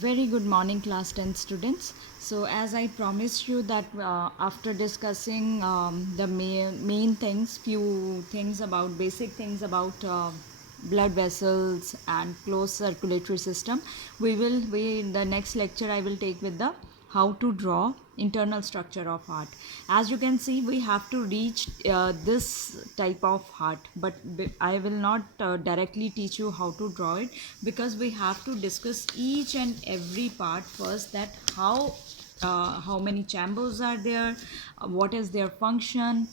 Very good morning, class 10 students. So, as I promised you that after discussing the main things, few things about basic things about blood vessels and closed circulatory system, we in the next lecture I will take with the how to draw internal structure of heart. As you can see, we have to reach this type of heart, but I will not directly teach you how to draw it, because we have to discuss each and every part first, that how many chambers are there, what is their function,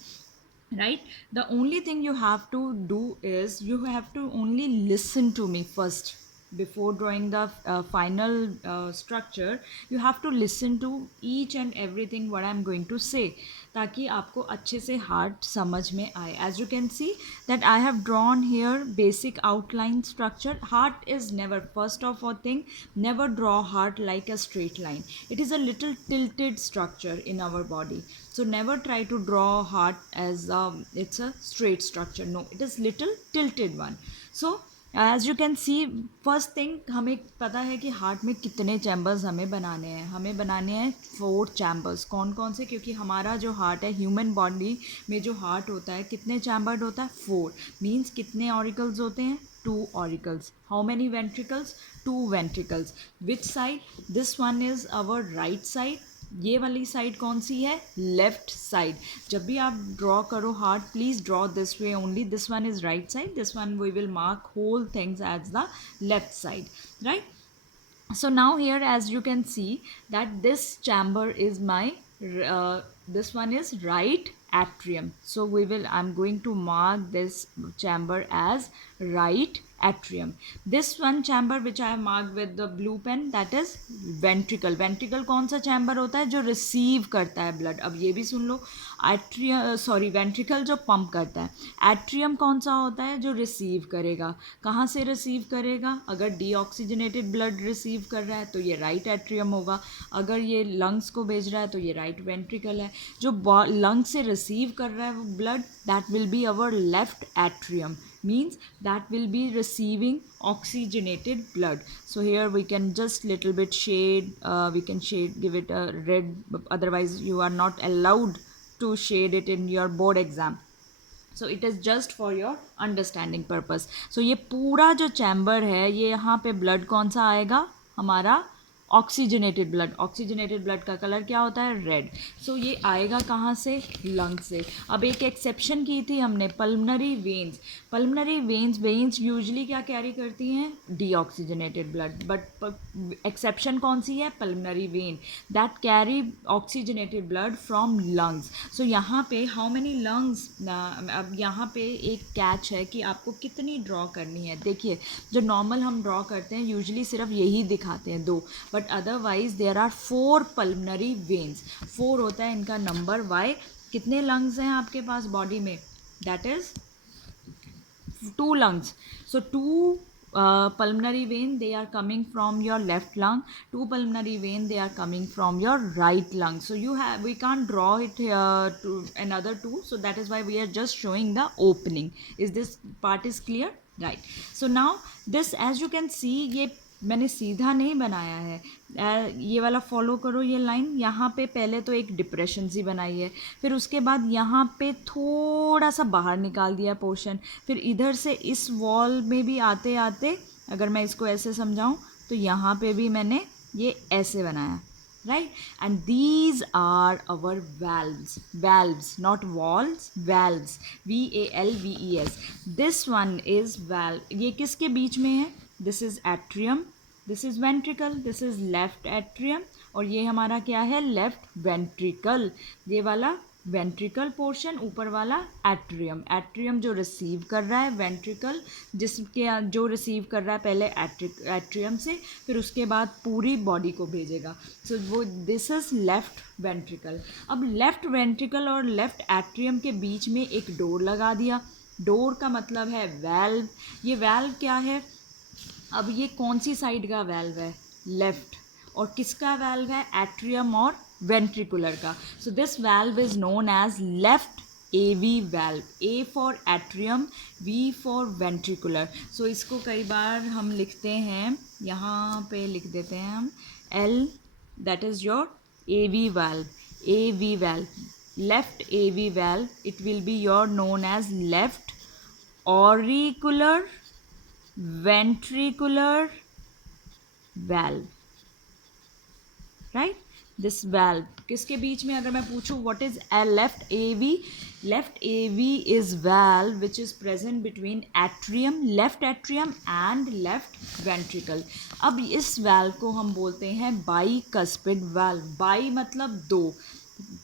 right? The only thing you have to do is you have to only listen to me first before drawing the final structure. You have to listen to each and everything what I'm going to say, ताकि आपको अच्छे से heart समझ में आए. As you can see that I have drawn here basic outline structure. Heart is never, first of all thing, never draw heart like a straight line. It is a little tilted structure in our body. So never try to draw heart as it's a straight structure. No, it is little tilted one. So as you can see, first thing हमें पता है कि heart में कितने chambers हमें बनाने हैं. हमें बनाने हैं 4 चैम्बर्स. कौन कौन से? क्योंकि हमारा जो हार्ट है, ह्यूमन बॉडी में जो हार्ट होता है, कितने चैम्बर्ड होता है? 4. मीन्स कितने ऑरिकल्स होते हैं? 2 auricles. How many ventricles? 2 ventricles. Which side? This one is our right side. ये वाली साइड कौन सी है? Left side. जब भी आप ड्रॉ करो heart, please draw this way only. This one is right side, this one we will mark whole things as the left side, right? So now here, as you can see, that this chamber is my this one is right atrium. So I'm going to mark this chamber as right atrium. This one chamber which I have marked with the blue pen, that is ventricle. Ventricle कौन सा chamber होता है? जो receive करता है blood. अब ये भी सुन लो. वेंट्रिकल जो पंप करता है. एट्रियम कौन सा होता है? जो रिसीव करेगा. कहाँ से रिसीव करेगा? अगर डीऑक्सीजनेटेड ब्लड रिसीव कर रहा है तो ये राइट एट्रियम होगा. अगर ये लंग्स को भेज रहा है तो ये राइट वेंट्रिकल है. जो लंग से रिसीव कर रहा है वो blood, that will be our left atrium. Means that will be receiving oxygenated blood. So here we can just little bit shade, we can shade, give it a red, otherwise you are not allowed to shade it in your board exam. So it is just for your understanding purpose. So ये पूरा जो chamber है, ये यहाँ पे blood कौन सा आएगा? हमारा ऑक्सीजनेटेड ब्लड. ऑक्सीजनेटेड ब्लड का कलर क्या होता है? रेड. सो ये आएगा कहाँ से? लंग से. अब एक एक्सेप्शन की थी हमने, pulmonary veins. Pulmonary veins usually क्या कैरी करती हैं? Deoxygenated blood. बट एक्सेप्शन कौन सी है? Pulmonary vein, that carry oxygenated blood from lungs. So यहाँ पे हाउ मेनी लंग्स? अब यहाँ पे एक कैच है कि आपको कितनी ड्रॉ करनी है. देखिए, जो नॉर्मल हम ड्रॉ करते हैं यूजली सिर्फ यही दिखाते हैं 2, but otherwise there are 4 pulmonary veins. 4 होता है इनका नंबर. वाई? कितने लंग्स हैं आपके पास बॉडी में? That is 2 lungs. So 2 pulmonary vein, they are coming from your left lung. 2 pulmonary vein, they are coming from your right lung. So we can't draw it to another 2. So that is why we are just showing the opening. Is this part is clear? Right. So now this, as you can see, ये मैंने सीधा नहीं बनाया है. ये वाला follow करो ये लाइन. यहाँ पे पहले तो एक डिप्रेशन सी बनाई है, फिर उसके बाद यहाँ पे थोड़ा सा बाहर निकाल दिया पोर्शन, फिर इधर से इस वॉल में भी आते आते, अगर मैं इसको ऐसे समझाऊँ तो यहाँ पे भी मैंने ये ऐसे बनाया, right? And these are our valves, not walls, valves. VALVES. This one is valve. ये किसके बीच में है? This is atrium, this is ventricle, this is left atrium, और ये हमारा क्या है? Left ventricle. ये वाला वेंट्रिकल पोर्शन, ऊपर वाला एट्रियम. एट्रियम जो रिसीव कर रहा है, वेंट्रिकल जिसके जो रिसीव कर रहा है पहले एट्रियम से, फिर उसके बाद पूरी बॉडी को भेजेगा. सो वो दिस इज लेफ्ट वेंट्रिकल. अब लेफ्ट वेंट्रिकल और लेफ्ट एट्रियम के बीच में एक डोर लगा दिया. डोर का मतलब है वैल्व. ये वैल्व क्या है? अब ये कौन सी साइड का वैल्व है? लेफ्ट. और किसका वैल्व है? एट्रियम और वेंट्रिकुलर का. So this valve is known as left AV valve. A for atrium, V for ventricular. So इसको कई बार हम लिखते हैं यहाँ पे लिख देते हैं हम L, that is your AV valve. AV valve, left AV valve, it will be your known as left auricular ventricular valve, right? This valve किसके बीच में, अगर मैं पूछूं what is a left AV, left AV is valve which is present between atrium, left atrium and left ventricle. अब इस valve को हम बोलते हैं bicuspid valve. Bi मतलब दो,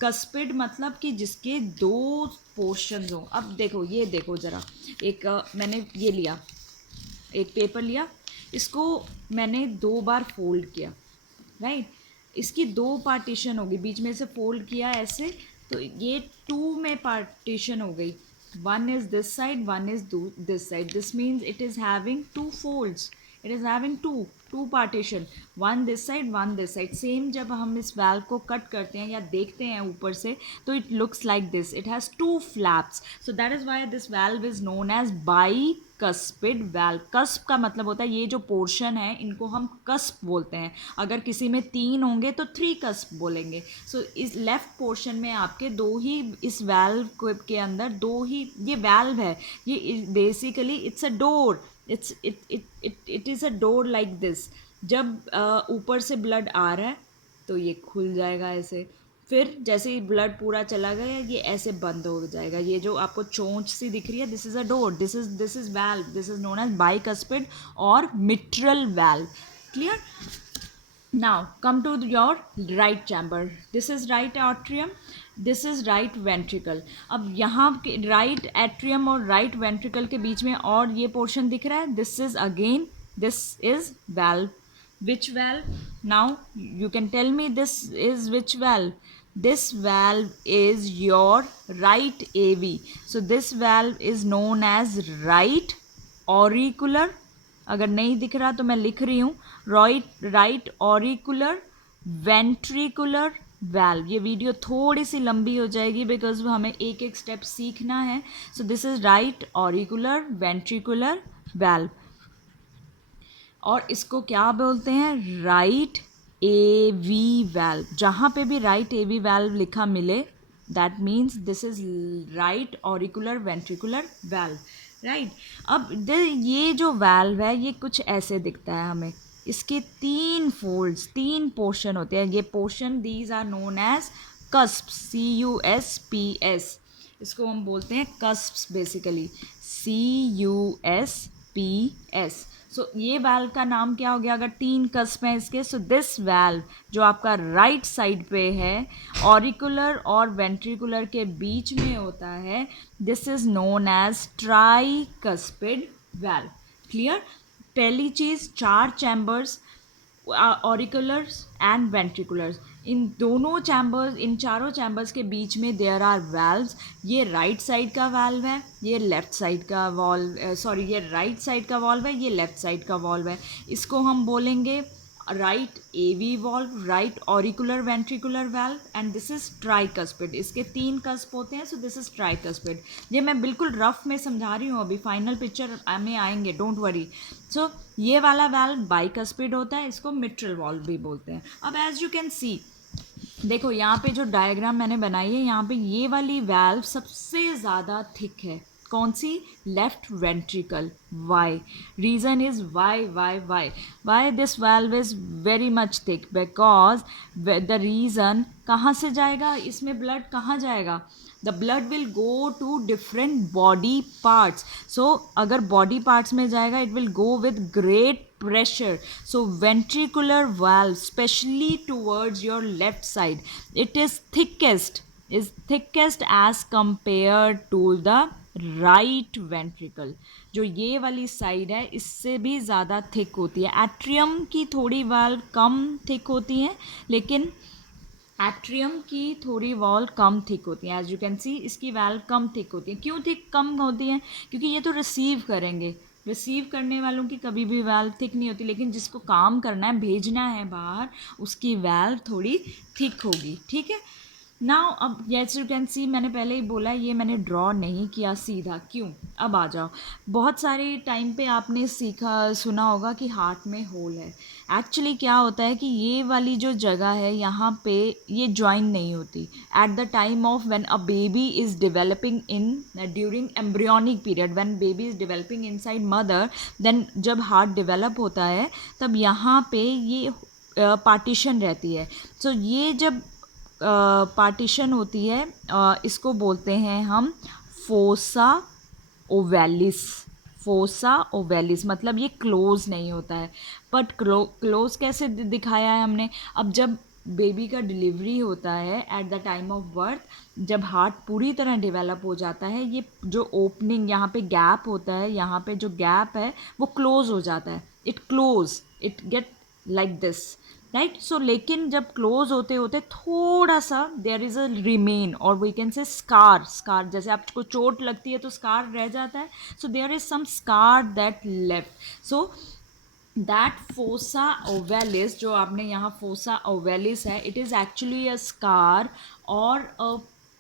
कस्पिड मतलब कि जिसके दो पोर्शंस हों. अब देखो, ये देखो ज़रा, एक मैंने ये लिया, एक पेपर लिया, इसको मैंने 2 बार फोल्ड किया, राइट? इसकी 2 पार्टीशन हो गई, बीच में से फोल्ड किया ऐसे, तो ये 2 में पार्टीशन हो गई. One is this side, one is this side. This means it is having 2 folds, it is having two partition, one this side, one this side. Same जब हम इस वाल्व को कट करते हैं या देखते हैं ऊपर से, तो it looks like this, it has 2 flaps. So that is why this valve is known as bicuspid valve. Cusp का मतलब होता है ये जो पोर्शन है, इनको हम कस्प बोलते हैं. अगर किसी में 3 होंगे तो 3 कस्प बोलेंगे. सो इस लेफ्ट पोर्शन में आपके 2 ही, इस वाल्व के अंदर 2 ही, ये वाल्व है, ये basically it's a door, it is a door like this. जब ऊपर से ब्लड आ रहा है तो ये खुल जाएगा ऐसे, फिर जैसे ही ब्लड पूरा चला गया ये ऐसे बंद हो जाएगा. ये जो आपको चोंच सी दिख रही है, this is a door, this is valve, this is known as bicuspid और mitral valve. Clear? Now come to your right chamber. This is right atrium, this is right ventricle. अब यहाँ के right atrium और right ventricle के बीच में और ये portion दिख रहा है, this is again, this is valve. Which valve? Now you can tell me this is which valve? This valve is your right AV. So this valve is known as right auricular. अगर नहीं दिख रहा तो मैं लिख रही हूँ, right auricular ventricular valve. ये वीडियो थोड़ी सी लंबी हो जाएगी बिकॉज हमें एक एक स्टेप सीखना है. So this is right auricular ventricular valve. और इसको क्या बोलते हैं? Right AV valve. जहाँ पे भी राइट AV वाल्व लिखा मिले, that means this is right auricular ventricular valve, right? अब ये जो वाल्व है ये कुछ ऐसे दिखता है हमें. इसके 3 फोल्ड्स, 3 पोर्शन होते हैं. ये portion, these are known as cusps, CUSPS. इसको हम बोलते हैं कस्प्स बेसिकली, CUSPS. सो ये वाल्व का नाम क्या हो गया अगर 3 कस्प हैं इसके? सो दिस वाल्व जो आपका राइट साइड पे है, ऑरिकुलर और वेंट्रिकुलर के बीच में होता है, this is known as tricuspid valve. Clear? पहली चीज़, 4 चैम्बर्स, ऑरिकुलर्स एंड वेंट्रिकुलर्स. इन दोनों चैम्बर्स, इन चारों चैम्बर्स के बीच में देयर आर वाल्व्स. ये राइट साइड का वाल्व है, ये लेफ्ट साइड का वॉल्व, सॉरी ये राइट साइड का वॉल्व है, ये लेफ्ट साइड का वॉल्व है. इसको हम बोलेंगे right AV valve, right auricular ventricular valve, and this is tricuspid. इसके 3 कस्प होते हैं, सो दिस इज ट्राइकस्पिड. ये मैं बिल्कुल रफ में समझा रही हूँ, अभी फाइनल पिक्चर में आएंगे, डोंट वरी. सो ये वाला वाल्व बाइकस्पिड होता है, इसको मिट्रल वॉल्व भी बोलते हैं. अब एज यू कैन सी, देखो यहाँ पे जो डायग्राम मैंने बनाई है, यहाँ पे ये वाली वाल्व सबसे ज़्यादा थिक है. कौन सी? Left ventricle. Why? Reason is why this valve is very much thick, because the reason, कहाँ से जाएगा इसमें ब्लड, कहाँ जाएगा? The blood will go to different body parts. So अगर बॉडी पार्ट्स में जाएगा, it will go with great pressure. So ventricular valve, especially towards your left side, it is thickest as compared to the right ventricle. जो ये वाली side है इससे भी ज़्यादा थिक होती है. एट्रियम की थोड़ी वाल्व कम थिक होती हैं, लेकिन एट्रियम की थोड़ी वॉल कम थिक होती हैं. एज यू कैन सी, इसकी वाल्व कम थिक होती हैं. क्यों थिक कम होती हैं? क्योंकि ये तो रिसीव करेंगे, रिसीव करने वालों की कभी भी वाल्व थिक नहीं होती, लेकिन जिसको काम करना है, भेजना है बाहर, उसकी वाल्व थोड़ी थिक होगी. ठीक है? नाउ अब यस यू कैन सी, मैंने पहले ही बोला ये मैंने ड्रॉ नहीं किया सीधा, क्यों? अब आ जाओ, बहुत सारे टाइम पे आपने सीखा सुना होगा कि हार्ट में होल है। एक्चुअली क्या होता है कि ये वाली जो जगह है यहाँ पे ये ज्वाइन नहीं होती at the time of when a baby is developing in during embryonic period, when baby is developing inside mother, then जब हार्ट डेवलप होता है तब यहाँ पे ये पार्टीशन रहती है। सो ये जब पार्टीशन होती है, इसको बोलते हैं हम फोसा ओवेलिस। फोसा ओवेलिस मतलब ये क्लोज नहीं होता है। बट क्लोज कैसे दिखाया है हमने? अब जब बेबी का डिलीवरी होता है eight the time of birth, जब हार्ट पूरी तरह डेवलप हो जाता है, ये जो ओपनिंग यहाँ पे गैप होता है, यहाँ पे जो गैप है वो क्लोज हो जाता है। It get like this, right? So लेकिन जब क्लोज होते होते थोड़ा सा देयर इज़ अ रिमेन, और वी कैन से स्कार जैसे आपको चोट लगती है तो स्कार रह जाता है, so there is some scar that left. So that fossa ovalis, जो आपने यहाँ फोसा ओवेलिस है, it is actually a scar और a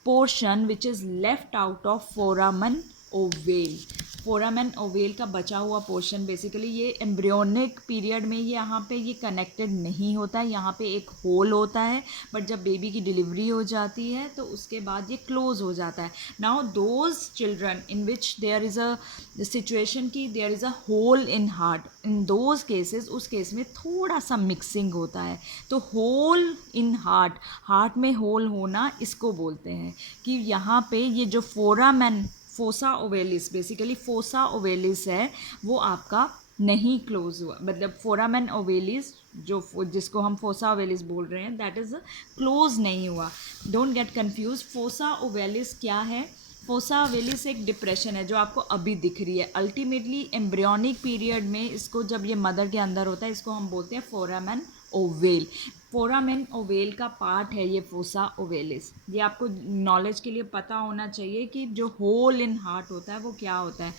portion which is left out of foramen ovale. Foramen ovale का बचा हुआ पोर्शन, बेसिकली ये embryonic period में ये यहाँ पे ये कनेक्टेड नहीं होता है, यहाँ पे एक होल होता है, बट जब बेबी की डिलीवरी हो जाती है तो उसके बाद ये क्लोज हो जाता है। Now those children in which there is a situation की there is a hole in heart, in those cases, उस केस में थोड़ा सा मिक्सिंग होता है। तो होल इन हार्ट में होल होना इसको बोलते हैं कि यहाँ पे ये जो foramen fossa ovalis, basically fossa ovalis है, वो आपका नहीं क्लोज हुआ, मतलब फोरामेन ओवेलिस जो जिसको हम फोसा ओवेलिस बोल रहे हैं, दैट इज़ क्लोज नहीं हुआ। Don't get confuse. Fossa ovalis क्या है? फोसा ओवेलिस एक डिप्रेशन है जो आपको अभी दिख रही है। अल्टीमेटली एम्ब्रियोनिक पीरियड में इसको, जब ये मदर के अंदर होता है, इसको हम बोलते हैं फोरामेन ओवेल। फोरामेन ओवेल का पार्ट है ये फोसा ओवेलिस। ये आपको नॉलेज के लिए पता होना चाहिए कि जो होल इन हार्ट होता है वो क्या होता है।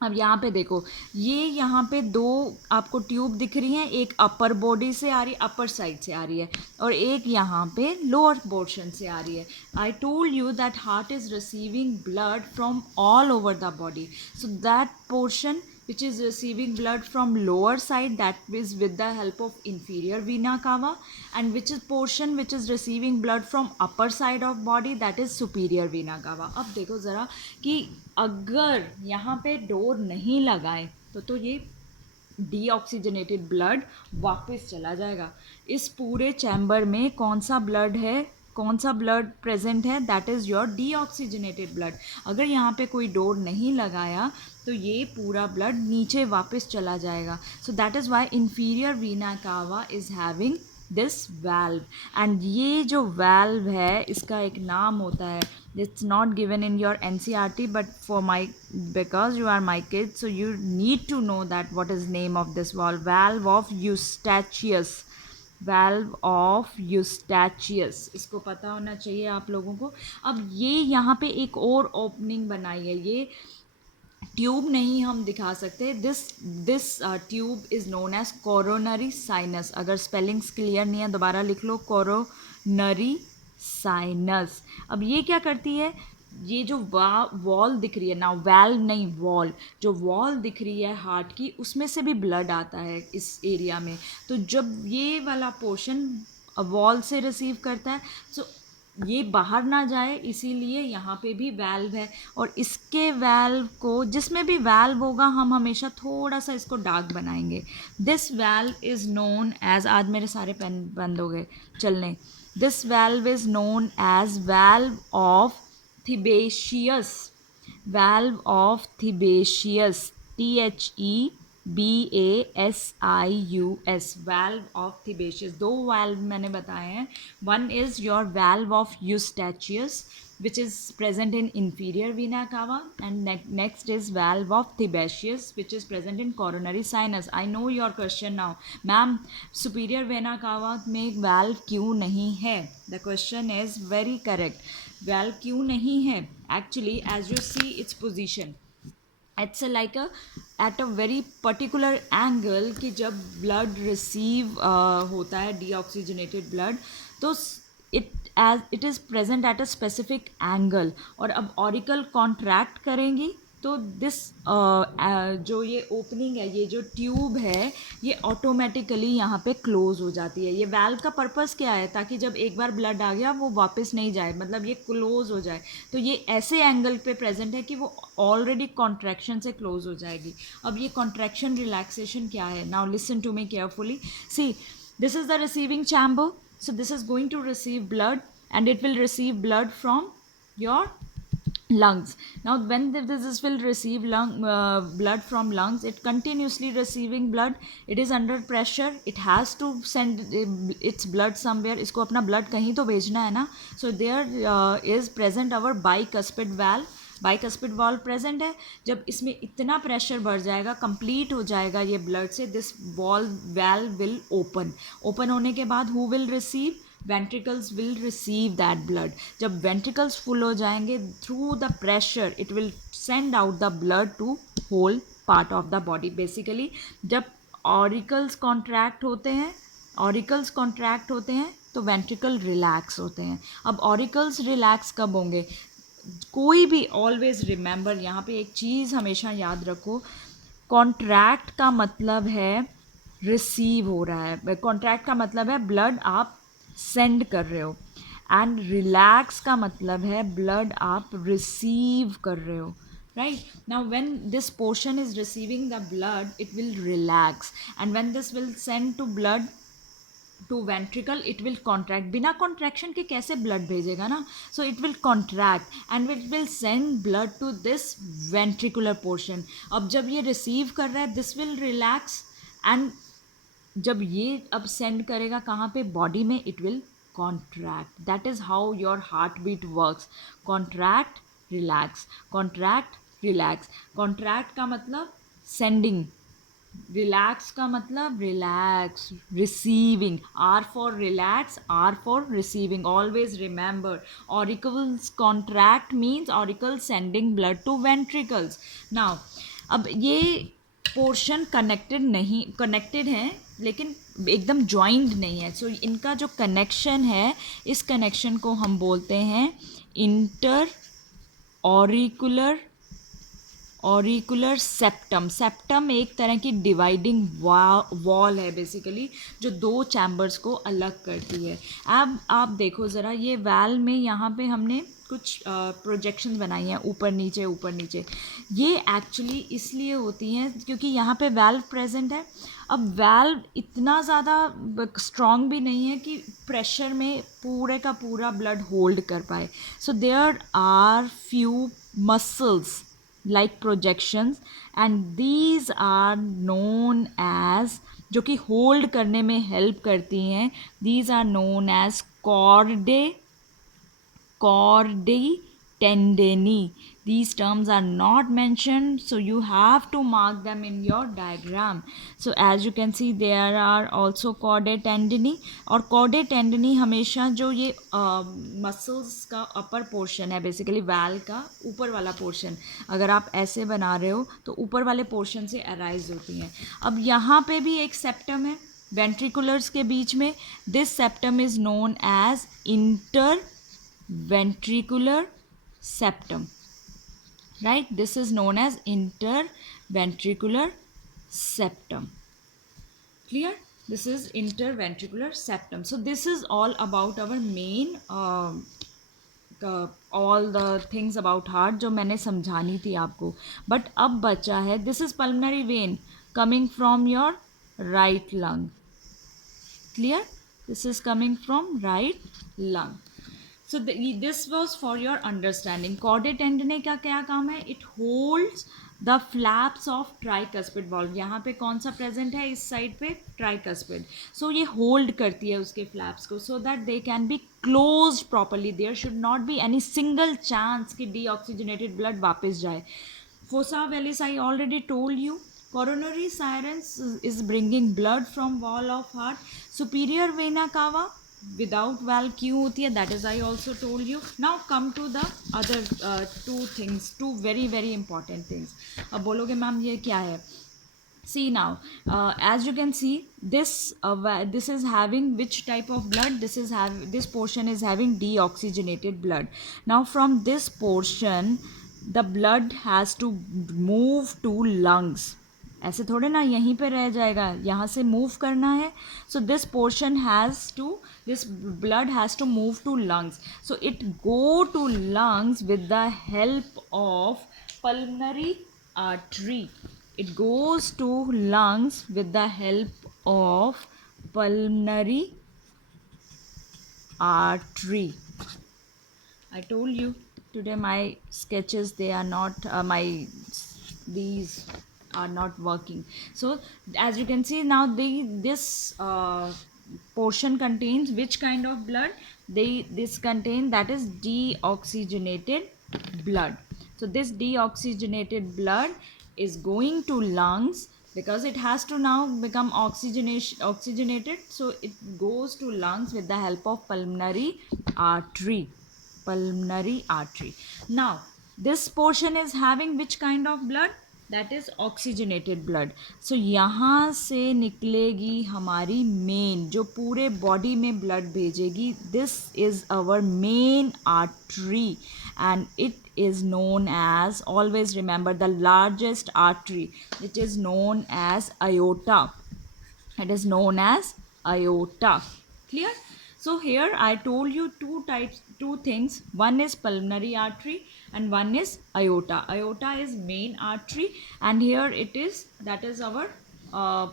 अब यहाँ पे देखो, ये यहाँ पे दो आपको ट्यूब दिख रही हैं, एक अपर बॉडी से आ रही है, अपर साइड से आ रही है, और एक यहाँ पे लोअर पोर्शन से आ रही है। I told you that heart is receiving blood from all over the body, so that portion which is receiving blood from lower side, that is with the help of inferior vena cava, and which is portion which is receiving blood from upper side of body, that is superior vena cava। अब देखो ज़रा कि अगर यहाँ पे door नहीं लगाए तो ये डीऑक्सीजनेटेड ब्लड वापस चला जाएगा। इस पूरे चैम्बर में कौन सा ब्लड है, कौन सा ब्लड प्रेजेंट है? That is your deoxygenated blood. अगर यहाँ पे कोई डोर नहीं लगाया तो ये पूरा ब्लड नीचे वापस चला जाएगा। So that is why inferior vena cava is having this valve. And ये जो वैल्व है इसका एक नाम होता है, it's not given in your NCERT, but for my, because you are my kid, so you need to know that what is name of this valve of Eustachius, valve of Eustachius, इसको पता होना चाहिए आप लोगों को। अब ये यहाँ पे एक और ओपनिंग बनाई है, ये ट्यूब नहीं हम दिखा सकते, this tube is known as coronary sinus. अगर स्पेलिंग्स क्लियर नहीं है दोबारा लिख लो, कोरोनरी साइनस। अब ये क्या करती है? ये जो वॉल दिख रही है ना, वैल्व नहीं वॉल, जो वॉल दिख रही है हार्ट की, उसमें से भी ब्लड आता है इस एरिया में। तो जब ये वाला पोर्शन वॉल से रिसीव करता है, सो ये बाहर ना जाए, इसीलिए यहाँ पे भी वैल्व है। और इसके वैल्व को, जिसमें भी वैल्व होगा, हम हमेशा थोड़ा सा इसको डार्क बनाएंगे। This valve is known as, आज मेरे सारे पेन बंद हो गए चलने, this valve is known as valve of Thebesius, valve of Thebesius, THEBASIUS, valve of Thebesius. दो वैल्व मैंने बताए हैं, one is your valve of Eustachius which is present in inferior vena cava, and next is valve of Thibesius which is present in coronary sinus। I know your question now, ma'am, superior vena cava में valve क्यों नहीं है? The question is very correct, valve क्यों नहीं है? Actually as you see its position, it's like at a very particular angle, कि जब blood receive होता है डीऑक्सीजनेटेड ब्लड, तो it is present at a specific angle, और अब ऑरिकल कॉन्ट्रैक्ट करेंगी तो दिस जो ये ओपनिंग है, ये जो ट्यूब है, ये ऑटोमेटिकली यहाँ पे क्लोज हो जाती है. ये वाल्व का पर्पस क्या है? ताकि जब एक बार ब्लड आ गया वो वापस नहीं जाए, मतलब ये क्लोज हो जाए. तो ये ऐसे एंगल पे प्रेजेंट है कि वो ऑलरेडी कॉन्ट्रैक्शन से क्लोज हो जाएगी. अब ये कॉन्ट्रैक्शन रिलैक्सेशन क्या है? Now listen to me carefully. See, this is the receiving chamber, so this is going to receive blood, and it will receive blood from your lungs. Now when this will receive blood from lungs, it continuously receiving blood, it is under pressure, it has to send its blood somewhere. इसको अपना blood कहीं तो भेजना है ना. So there is present our bicuspid valve. Bicuspid valve present है. जब इसमें इतना प्रेशर बढ़ जाएगा, कंप्लीट हो जाएगा ये ब्लड से, दिस वाल्व विल ओपन होने के बाद who will receive? Ventricles will receive that blood. जब वेंट्रिकल्स फुल हो जाएंगे, through the pressure it will send out the blood to whole part of the body. Basically जब auricles contract होते हैं तो वेंट्रिकल रिलैक्स होते हैं. अब ऑरिकल्स रिलैक्स कब होंगे? कोई भी ऑलवेज रिमेंबर, यहाँ पे एक चीज़ हमेशा याद रखो, कॉन्ट्रैक्ट का मतलब है रिसीव हो रहा है. कॉन्ट्रैक्ट का मतलब है ब्लड आप सेंड कर रहे हो, एंड रिलैक्स का मतलब है ब्लड आप रिसीव कर रहे हो. Right now, when this portion is receiving the blood, it will relax, and when this will send to blood to ventricle, it will contract. बिना कॉन्ट्रैक्शन के कैसे ब्लड भेजेगा ना. So it will contract and it will send blood to this ventricular portion. अब जब ये receive कर रहा है, दिस विल रिलैक्स, एंड जब ये अब सेंड करेगा कहाँ पे? बॉडी में. It will contract. That is how your heart beat works. Contract, relax, contract, relax. Contract का मतलब सेंडिंग, रिलैक्स का मतलब relax, receiving. R for relax, R for receiving. Always remember, auricles contract means auricle sending blood to ventricles. Now अब ये portion connected है लेकिन एकदम joint नहीं है. सो इनका जो कनेक्शन है, इस कनेक्शन को हम बोलते हैं इंटर ऑरिकुलर सेप्टम. सेप्टम एक तरह की डिवाइडिंग वॉल है बेसिकली, जो दो चैम्बर्स को अलग करती है. अब आप देखो ज़रा, ये वाल्व में यहाँ पे हमने कुछ प्रोजेक्शन बनाई हैं, ऊपर नीचे. ये एक्चुअली इसलिए होती हैं क्योंकि यहाँ पे वाल्व प्रेजेंट है. अब वाल्व इतना ज़्यादा स्ट्रॉन्ग भी नहीं है कि प्रेशर में पूरे का पूरा ब्लड होल्ड कर पाए. So there are few muscles like projections, and these are known as, जो कि होल्ड करने में हेल्प करती हैं, these are known as chordae tendineae. These terms are not mentioned, so you have to mark them in your diagram. So as you can see, there are also chordae tendineae. और chordae tendineae हमेशा जो ये muscles का upper portion है, basically valve का ऊपर वाला portion, अगर आप ऐसे बना रहे हो तो ऊपर वाले पोर्शन से अराइज होती हैं. अब यहाँ पे भी एक सेप्टम है वेंट्रिकुलर्स के बीच में. This septum is known as interventricular septum. Right, this is known as interventricular septum. Clear? This is interventricular septum. So this is all about our main all the things about heart जो मैंने समझानी थी आपको. But अब बचा है, this is pulmonary vein coming from your right lung. Clear? This is coming from right lung. So this was for your understanding. Chordae tendineae का क्या काम है? It holds the flaps of tricuspid valve. यहाँ पे कौन सा present है? इस साइड पे tricuspid. So ये होल्ड करती है उसके फ्लैप्स को, so that they can be closed properly. There should not be any single chance कि deoxygenated blood वापस जाए. Fossa valis I already told you. Coronary sirens is bringing blood from wall of heart. Superior vena cava without valve क्यों होती है? That is I also told you. Now come to the other two things, two very very important things. अब बोलोगे ma'am ये क्या है? See now, as you can see, this is having which type of blood? This portion is having deoxygenated blood. Now from this portion, the blood has to move to lungs. ऐसे थोड़े ना यहीं पे रह जाएगा, यहाँ से मूव करना है. So this portion has to, this blood has to move to lungs. So it go to lungs with the help of pulmonary artery. It goes to lungs with the help of pulmonary artery. I told you today my sketches, they are not these are not working. So as you can see now, this portion contains which kind of blood? This contain, that is deoxygenated blood. So this deoxygenated blood is going to lungs because it has to now become oxygenated. So it goes to lungs with the help of pulmonary artery. Pulmonary artery. Now this portion is having which kind of blood? That is oxygenated blood. So यहाँ से निकलेगी हमारी main, जो पूरे body में blood भेजेगी. This is our main artery and it is known as, always remember, the largest artery, which is known as aorta. It is known as aorta. Clear? So here I told you two things. One is pulmonary artery and one is aorta. Aorta is main artery and here it is, that is our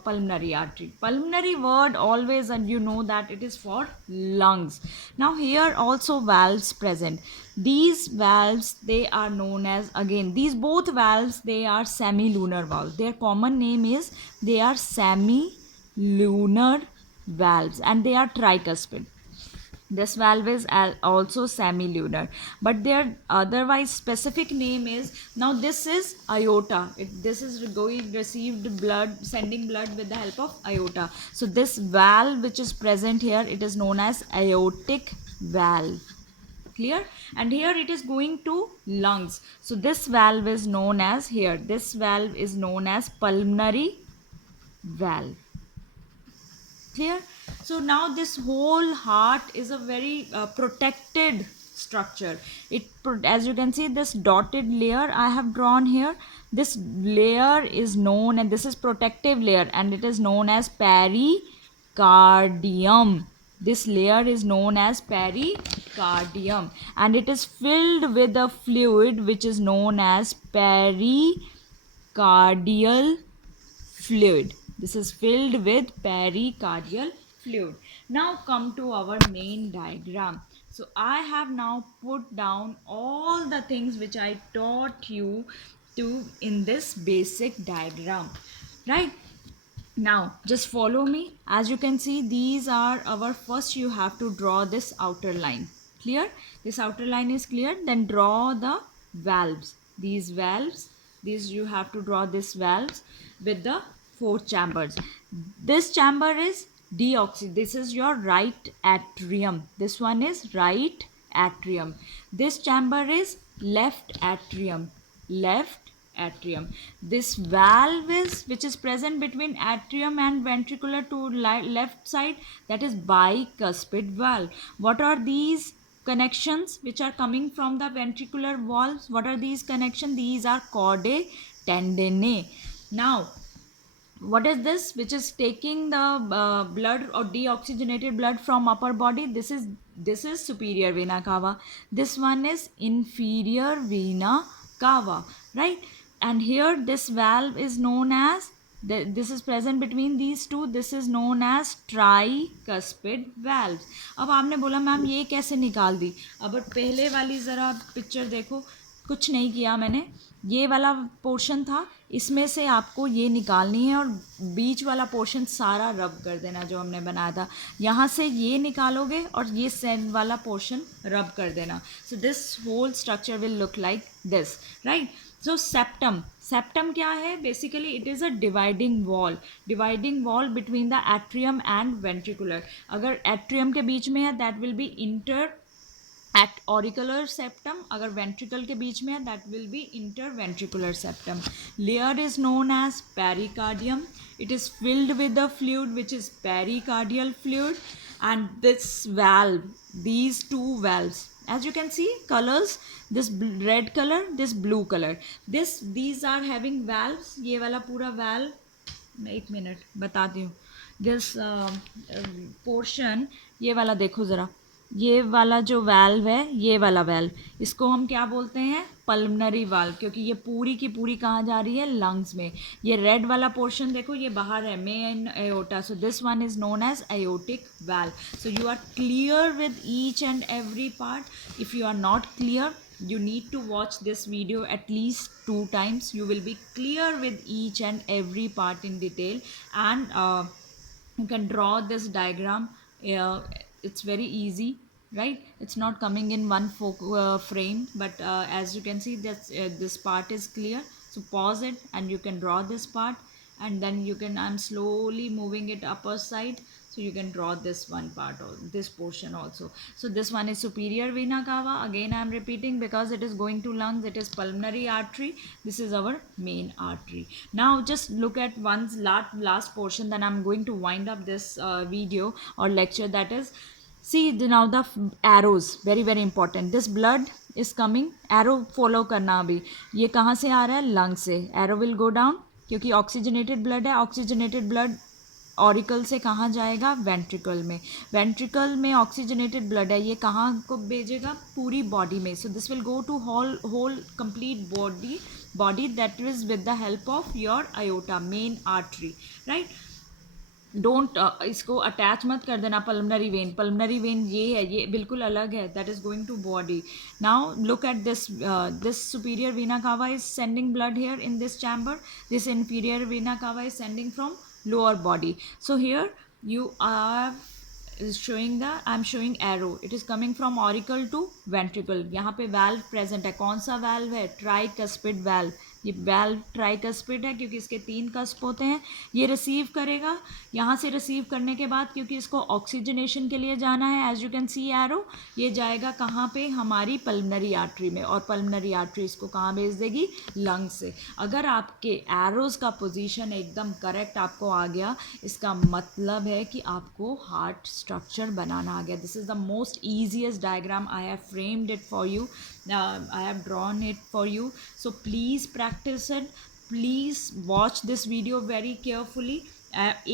pulmonary artery. Pulmonary word always, and you know that it is for lungs. Now here also valves present. These valves, they are known as, again, these both valves, they are semilunar valves. Their common name is, they are semilunar valves and they are tricuspid. This valve is also semilunar, but their otherwise specific name is, now this is aorta. This is received blood, sending blood with the help of aorta. So this valve which is present here, it is known as aortic valve. Clear? And here it is going to lungs. So this valve is known as, here, this valve is known as pulmonary valve. Clear? So now this whole heart is a very protected structure. As you can see, this dotted layer I have drawn here, this layer is known, and this is protective layer, and it is known as pericardium. This layer is known as pericardium and it is filled with a fluid which is known as pericardial fluid. This is filled with pericardial fluid. Now come to our main diagram. So I have now put down all the things which I taught you to in this basic diagram, right? Now just follow me. As you can see, these are our, first you have to draw this outer line. Clear? This outer line is clear. Then draw the valves. These valves, these you have to draw this valves with the 4 chambers. This chamber is this is your right atrium. This one is right atrium. This chamber is left atrium. Left atrium. This valve is, which is present between atrium and ventricular to left side, that is bicuspid valve. What are these connections which are coming from the ventricular valves? What are these connections? These are chordae tendineae. Now what is this which is taking the blood or deoxygenated blood from upper body? This is superior vena cava. This one is inferior vena cava, right? And here this valve is known as, this is present between these two, this is known as tricuspid valves. अब आपने बोला ma'am ये कैसे निकाल दी? अब पहले वाली ज़रा पिक्चर देखो, कुछ नहीं किया मैंने, ये वाला पोर्शन था, इसमें से आपको ये निकालनी है और बीच वाला पोर्शन सारा रब कर देना जो हमने बनाया था. यहाँ से ये निकालोगे और ये सेल वाला पोर्शन रब कर देना. So this whole structure will look like this, right? So septum क्या है? Basically it is a dividing wall between the atrium and ventricular. अगर एट्रियम के बीच में है, that will be at auricular septum, अगर ventricle के बीच में है, that will be interventricular septum. Layer is known as pericardium. It is filled with the fluid which is pericardial fluid, and this valve, these two valves, as you can see colors, this red color, this blue color, these are having valves. ये वाला पूरा valve, मैं एक minute बताती हूँ. This portion, ये वाला देखो ज़रा, ये वाला जो वैल्व है, ये वाला वैल्व, इसको हम क्या बोलते हैं? पल्मनरी वाल्व, क्योंकि ये पूरी की पूरी कहाँ जा रही है? लंग्स में. ये रेड वाला पोर्शन देखो, ये बाहर है, main aorta. So this one is known as aortic valve. So you are clear with each and every part. If you are not clear, you need to watch this video at least 2 times. You will be clear with each and every part in detail, and you can draw this diagram. It's very easy, right? It's not coming in one frame, but as you can see that this part is clear. So pause it and you can draw this part, and then you can, I'm slowly moving it upper side, so you can draw this one part or this portion also. So this one is superior vena cava. Again I am repeating because it is going to lungs. It is pulmonary artery. This is our main artery. Now just look at one's last portion, then I'm going to wind up this video or lecture. That is, see now the arrows, very very important. This blood is coming, arrow follow करना. अभी ये कहाँ से आ रहा है? Lung से. arrow will go down क्योंकि oxygenated blood है. ऑक्सीजनेटेड ब्लड ऑरिकल से कहाँ जाएगा? वेंट्रिकल में. वेंट्रिकल में ऑक्सीजनेटेड ब्लड है, ये कहाँ को भेजेगा? पूरी बॉडी में. So this will go to whole complete body that is with the help of your aorta, main artery, right? Don't इसको अटैच मत कर देना पल्मनरी वेन. पल्मनरी वेन ये है, ये बिल्कुल अलग है. That is going to body. Now look at this. This superior vena cava is sending blood here in this chamber. This inferior vena cava is sending from lower body. So here you are is showing the, I'm showing arrow. It is coming from auricle to ventricle. यहाँ पे valve present है. कौन सा valve है? Tricuspid valve. ये valve tricuspid है क्योंकि इसके 3 कस्प होते हैं. ये रिसीव करेगा. यहाँ से रिसीव करने के बाद, क्योंकि इसको ऑक्सीजनेशन के लिए जाना है, as you can see arrow, ये जाएगा कहाँ पे? हमारी पल्मनरी आर्टरी में. और पल्मनरी आर्टरी इसको कहाँ भेज देगी? लंग से. अगर आपके एरोज का पोजीशन एकदम करेक्ट आपको आ गया, इसका मतलब है कि आपको हार्ट स्ट्रक्चर बनाना आ गया. This is the most easiest diagram. I have framed it for you. I have drawn it for you. So please practice it. Please watch this video very carefully.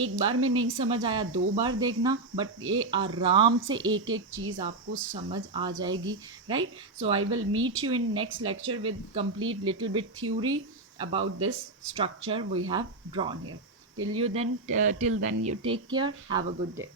एक बार में नहीं समझ आया, 2 बार देखना, बट ये आराम से एक एक चीज़ आपको समझ आ जाएगी, right? So I will meet you in next lecture with complete little bit theory about this structure we have drawn here. Till then you take care. Have a good day.